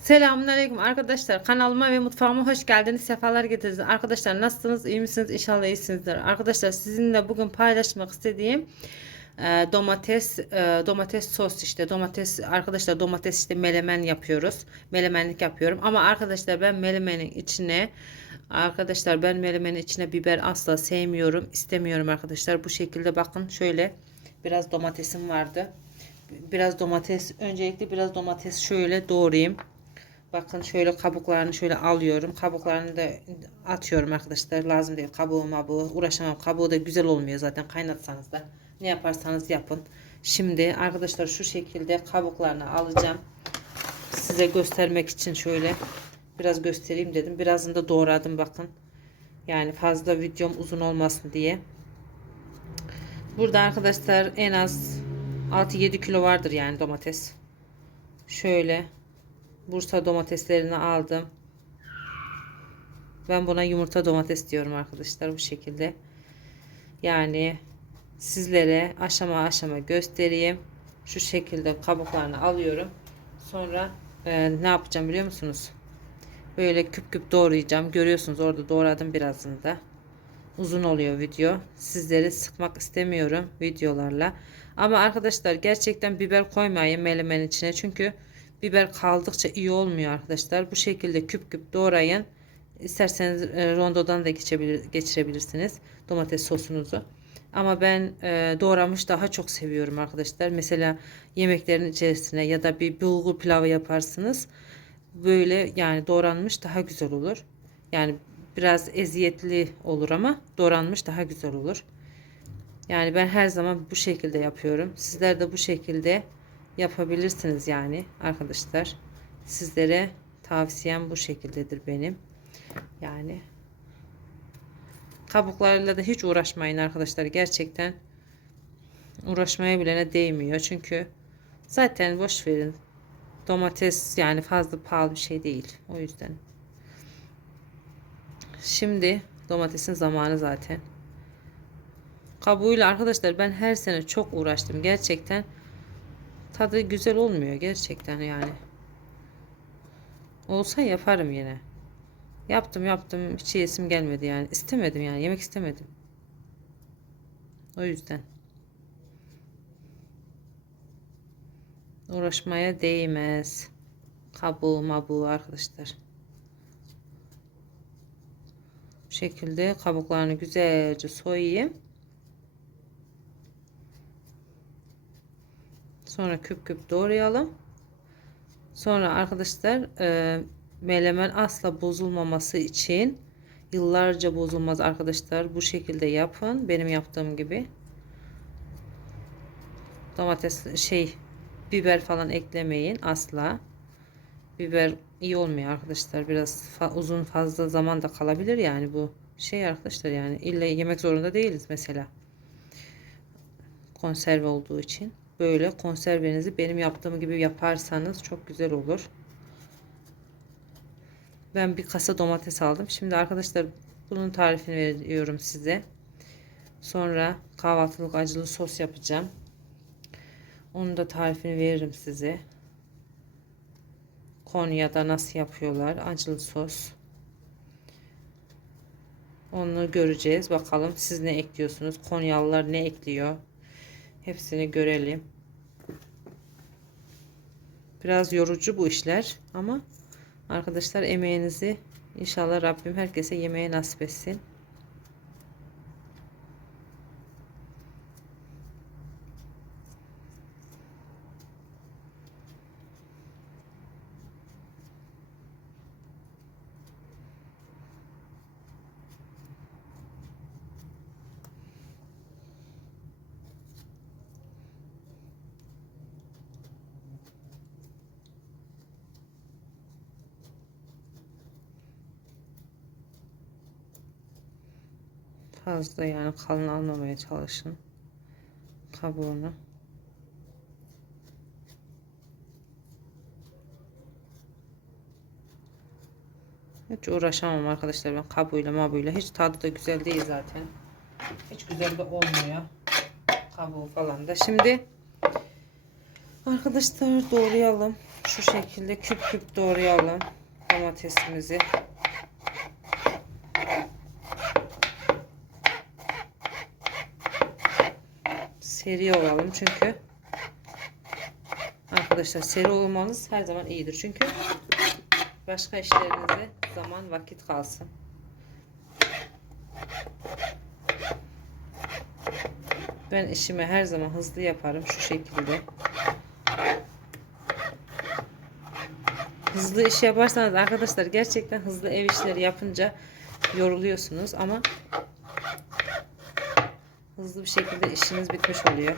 Selamünaleyküm arkadaşlar. Kanalıma ve mutfağıma hoş geldiniz. Sefalar getirdiniz. Arkadaşlar nasılsınız? İyi misiniz? İnşallah iyisinizdir. Arkadaşlar sizinle bugün paylaşmak istediğim e, domates e, domates sos işte domates arkadaşlar domates işte melemen yapıyoruz. Melemenlik yapıyorum. Ama arkadaşlar ben melemenin içine arkadaşlar ben melemenin içine biber asla sevmiyorum. istemiyorum arkadaşlar. Bu şekilde bakın şöyle biraz domatesim vardı. Biraz domates öncelikle biraz domates şöyle doğrayayım. Bakın şöyle kabuklarını şöyle alıyorum. Kabuklarını da atıyorum arkadaşlar. Lazım değil. Kabuğu mabuğu uğraşamam. Kabuğu da güzel olmuyor zaten kaynatsanız da. Ne yaparsanız yapın. Şimdi arkadaşlar şu şekilde kabuklarını alacağım. Size göstermek için şöyle biraz göstereyim dedim. Birazını da doğradım bakın. Yani fazla videom uzun olmasın diye. Burada arkadaşlar en az 6-7 kilo vardır yani domates. Şöyle Bursa domateslerini aldım. Ben buna yumurta domates diyorum arkadaşlar bu şekilde. Yani sizlere aşama aşama göstereyim. Şu şekilde kabuklarını alıyorum. Sonra e, ne yapacağım biliyor musunuz? Böyle küp küp doğrayacağım. Görüyorsunuz orada doğradım birazını da. Uzun oluyor video. Sizleri sıkmak istemiyorum videolarla. Ama arkadaşlar gerçekten biber koymayın melemen içine. Çünkü biber kaldıkça iyi olmuyor arkadaşlar. Bu şekilde küp küp doğrayın. İsterseniz e, rondodan da geçebilir, geçirebilirsiniz domates sosunuzu. Ama ben e, doğramış daha çok seviyorum arkadaşlar. Mesela yemeklerin içerisine ya da bir bulgur pilavı yaparsınız. Böyle yani doğranmış daha güzel olur. Yani biraz eziyetli olur ama doğranmış daha güzel olur. Yani ben her zaman bu şekilde yapıyorum. Sizler de bu şekilde yapabilirsiniz yani arkadaşlar. Sizlere tavsiyem bu şekildedir benim. Yani kabuklarıyla da hiç uğraşmayın arkadaşlar. Gerçekten uğraşmaya bilene değmiyor. Çünkü zaten boş verin. Domates yani fazla pahalı bir şey değil. O yüzden. Şimdi domatesin zamanı zaten. Kabuğuyla arkadaşlar ben her sene çok uğraştım. Gerçekten tadı güzel olmuyor gerçekten yani. Olsa yaparım yine. Yaptım yaptım hiç yesim gelmedi yani. İstemedim yani yemek istemedim. O yüzden. Uğraşmaya değmez. Kabuğu mabuğu arkadaşlar. Bu şekilde kabuklarını güzelce soyayım. Sonra küp küp doğrayalım. Sonra arkadaşlar e, melemen asla bozulmaması için yıllarca bozulmaz arkadaşlar. Bu şekilde yapın. Benim yaptığım gibi. Domates şey biber falan eklemeyin asla. Biber iyi olmuyor arkadaşlar. Biraz fa uzun fazla zaman da kalabilir yani bu şey arkadaşlar yani illa yemek zorunda değiliz mesela. Konserve olduğu için böyle konservenizi benim yaptığım gibi yaparsanız çok güzel olur. Ben bir kasa domates aldım. Şimdi arkadaşlar bunun tarifini veriyorum size. Sonra kahvaltılık acılı sos yapacağım. Onun da tarifini veririm size. Konya'da nasıl yapıyorlar acılı sos. Onu göreceğiz. Bakalım siz ne ekliyorsunuz? Konyalılar ne ekliyor? Hepsini görelim. Biraz yorucu bu işler ama arkadaşlar emeğinizi inşallah Rabbim herkese yemeğe nasip etsin. Fazla yani kalın almamaya çalışın. Kabuğunu. Hiç uğraşamam arkadaşlar ben kabuğuyla mabuyla. Hiç tadı da güzel değil zaten. Hiç güzel de olmuyor. Kabuğu falan da. Şimdi arkadaşlar doğrayalım. Şu şekilde küp küp doğrayalım domatesimizi. Seri olalım çünkü arkadaşlar seri olmanız her zaman iyidir çünkü başka işlerinize zaman vakit kalsın. Ben işimi her zaman hızlı yaparım şu şekilde. Hızlı iş yaparsanız arkadaşlar gerçekten hızlı ev işleri yapınca yoruluyorsunuz ama hızlı bir şekilde işiniz bitmiş oluyor.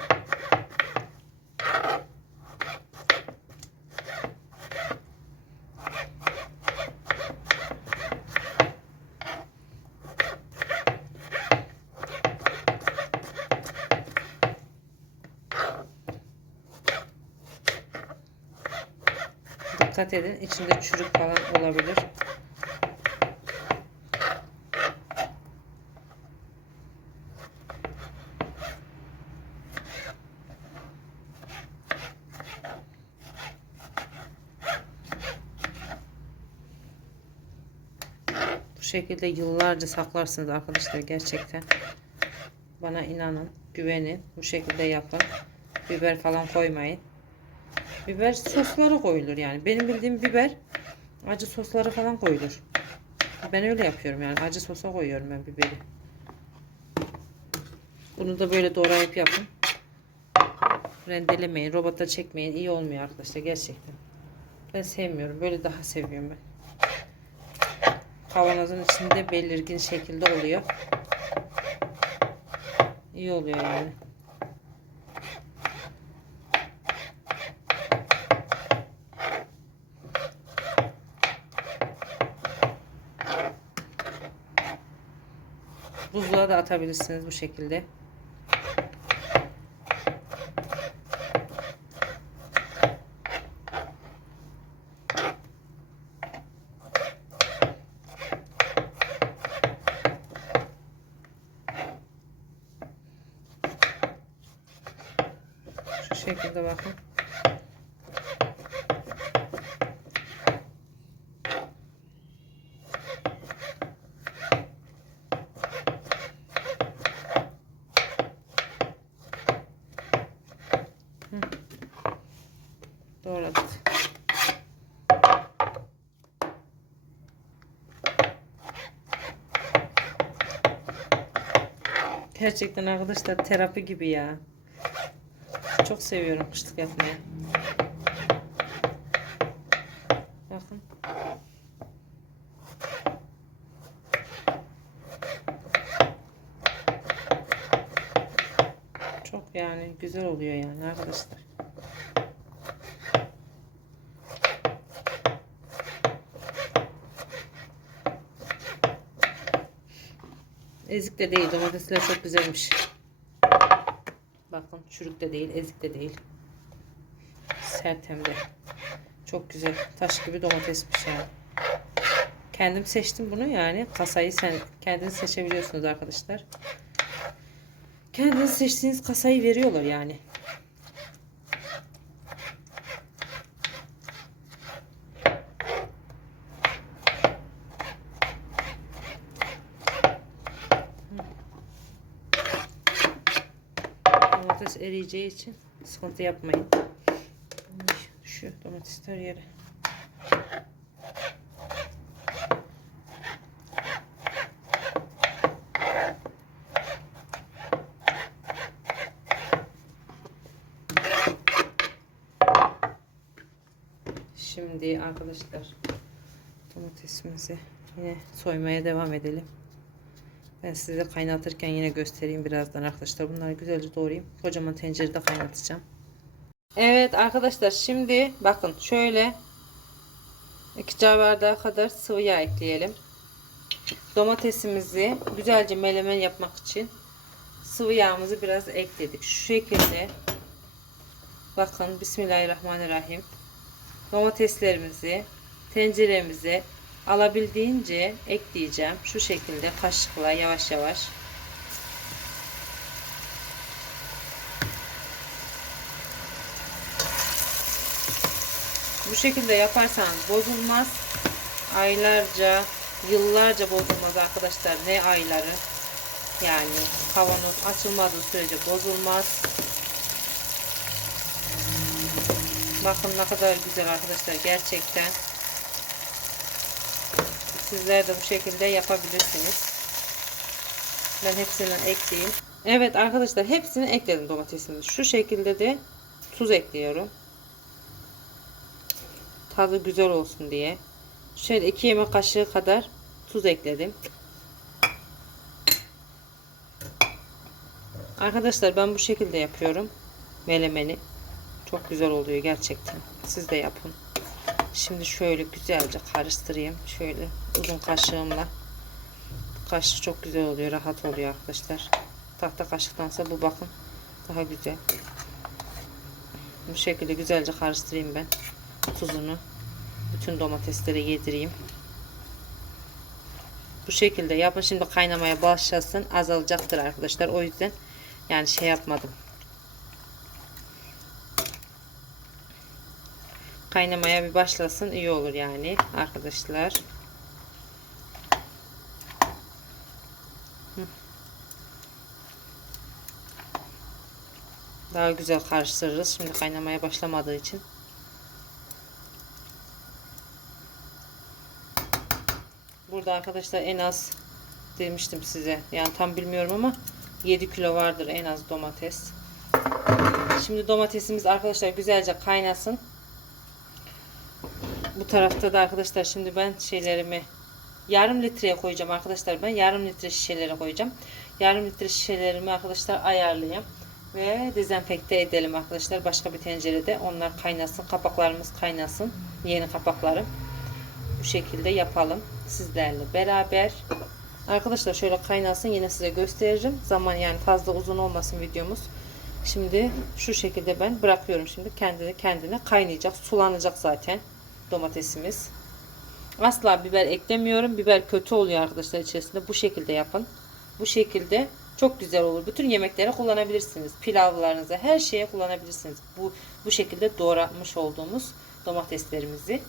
Dikkat edin içinde çürük falan olabilir. Şekilde yıllarca saklarsınız arkadaşlar gerçekten. Bana inanın, güvenin. Bu şekilde yapın. Biber falan koymayın. Biber sosları koyulur yani. Benim bildiğim biber acı sosları falan koyulur. Ben öyle yapıyorum yani. Acı sosa koyuyorum ben biberi. Bunu da böyle doğrayıp yapın. Rendelemeyin. Robota çekmeyin. İyi olmuyor arkadaşlar gerçekten. Ben sevmiyorum. Böyle daha seviyorum ben. Kavanozun içinde belirgin şekilde oluyor. İyi oluyor yani. Buzluğa da atabilirsiniz bu şekilde. Şu şekilde bakın. Gerçekten arkadaşlar terapi gibi ya. Çok seviyorum kışlık yapmayı. Bakın. Çok yani güzel oluyor yani arkadaşlar. Ezik de değil. Domatesler çok güzelmiş. Çürük de değil, ezik de değil. Sert hem de. Çok güzel. Taş gibi domatesmiş yani. Kendim seçtim bunu yani. Kasayı sen kendiniz seçebiliyorsunuz arkadaşlar. Kendiniz seçtiğiniz kasayı veriyorlar yani. Domates eriyeceği için sıkıntı yapmayın. Şu domatesler yere. Şimdi arkadaşlar domatesimizi yine soymaya devam edelim. Ben size kaynatırken yine göstereyim birazdan arkadaşlar. Bunları güzelce doğrayayım. Kocaman tencerede kaynatacağım. Evet arkadaşlar şimdi bakın şöyle 2 çay bardağı kadar sıvı yağ ekleyelim. Domatesimizi güzelce melemen yapmak için sıvı yağımızı biraz ekledik. Şu şekilde bakın Bismillahirrahmanirrahim. Domateslerimizi tenceremize alabildiğince ekleyeceğim. Şu şekilde kaşıkla yavaş yavaş. Bu şekilde yaparsanız bozulmaz. Aylarca, yıllarca bozulmaz arkadaşlar. Ne ayları? Yani kavanoz açılmadığı sürece bozulmaz. Bakın ne kadar güzel arkadaşlar gerçekten. Sizler de bu şekilde yapabilirsiniz. Ben hepsini ekleyeyim. Evet arkadaşlar hepsini ekledim domatesini. Şu şekilde de tuz ekliyorum. Tadı güzel olsun diye. Şöyle 2 yemek kaşığı kadar tuz ekledim. Arkadaşlar ben bu şekilde yapıyorum. Melemeni. Çok güzel oluyor gerçekten. Siz de yapın. Şimdi şöyle güzelce karıştırayım. Şöyle uzun kaşığımla. Kaşık çok güzel oluyor. Rahat oluyor arkadaşlar. Tahta kaşıktansa bu bakın. Daha güzel. Bu şekilde güzelce karıştırayım ben. Tuzunu. Bütün domatesleri yedireyim. Bu şekilde yapın. Şimdi kaynamaya başlasın. Azalacaktır arkadaşlar. O yüzden yani şey yapmadım. Kaynamaya bir başlasın. iyi olur yani arkadaşlar. Daha güzel karıştırırız. Şimdi kaynamaya başlamadığı için. Burada arkadaşlar en az demiştim size. Yani tam bilmiyorum ama 7 kilo vardır en az domates. Şimdi domatesimiz arkadaşlar güzelce kaynasın. Tarafta da arkadaşlar şimdi ben şeylerimi yarım litreye koyacağım arkadaşlar. Ben yarım litre şişelere koyacağım. Yarım litre şişelerimi arkadaşlar ayarlayayım. Ve dezenfekte edelim arkadaşlar. Başka bir tencerede onlar kaynasın. Kapaklarımız kaynasın. Yeni kapaklarım. Bu şekilde yapalım. Sizlerle beraber. Arkadaşlar şöyle kaynasın. Yine size gösteririm. Zaman yani fazla uzun olmasın videomuz. Şimdi şu şekilde ben bırakıyorum şimdi. Kendine kendine kaynayacak. Sulanacak zaten domatesimiz. Asla biber eklemiyorum. Biber kötü oluyor arkadaşlar içerisinde. Bu şekilde yapın. Bu şekilde çok güzel olur. Bütün yemeklere kullanabilirsiniz. Pilavlarınıza her şeye kullanabilirsiniz. Bu bu şekilde doğramış olduğumuz domateslerimizi.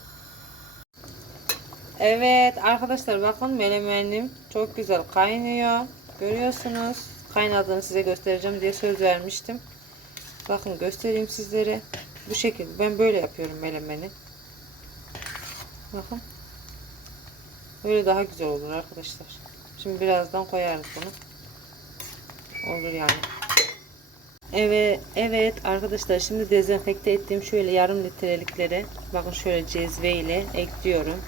Evet arkadaşlar bakın melemenim çok güzel kaynıyor. Görüyorsunuz. Kaynadığını size göstereceğim diye söz vermiştim. Bakın göstereyim sizlere. Bu şekilde ben böyle yapıyorum melemeni. Bakın. Böyle daha güzel olur arkadaşlar. Şimdi birazdan koyarız bunu. Olur yani. Evet, evet arkadaşlar şimdi dezenfekte ettiğim şöyle yarım litrelikleri bakın şöyle cezve ile ekliyorum.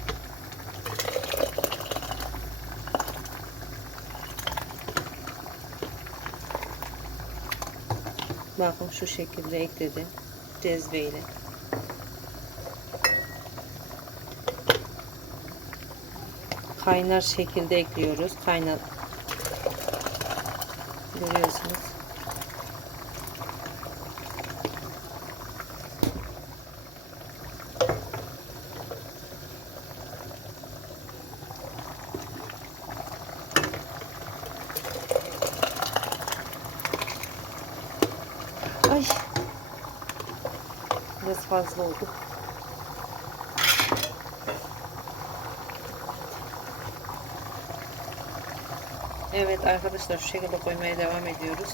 Bakın şu şekilde ekledim cezve ile. Kaynar şekilde ekliyoruz. Kaynar görüyorsunuz. Ay. Biraz fazla oldu. Evet arkadaşlar şu şekilde koymaya devam ediyoruz.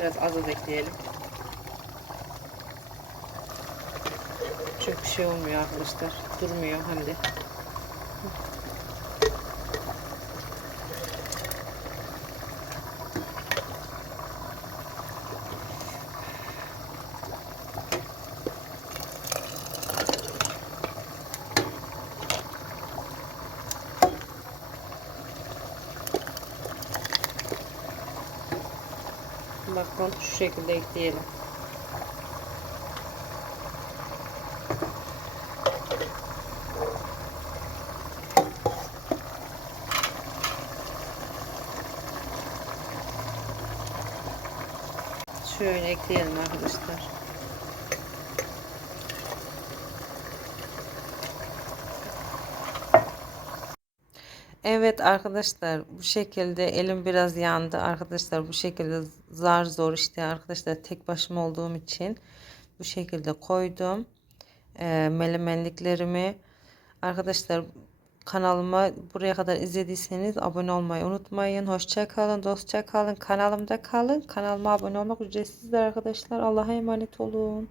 Biraz az az ekleyelim. Çok şey olmuyor arkadaşlar. Durmuyor hem de. Bakın şu şekilde ekleyelim. Şöyle ekleyelim arkadaşlar. Evet arkadaşlar bu şekilde elim biraz yandı arkadaşlar bu şekilde zar zor işte arkadaşlar tek başıma olduğum için bu şekilde koydum. e, melemenliklerimi. Arkadaşlar kanalıma buraya kadar izlediyseniz abone olmayı unutmayın. Hoşça kalın, dostça kalın. Kanalımda kalın. Kanalıma abone olmak ücretsizdir arkadaşlar. Allah'a emanet olun.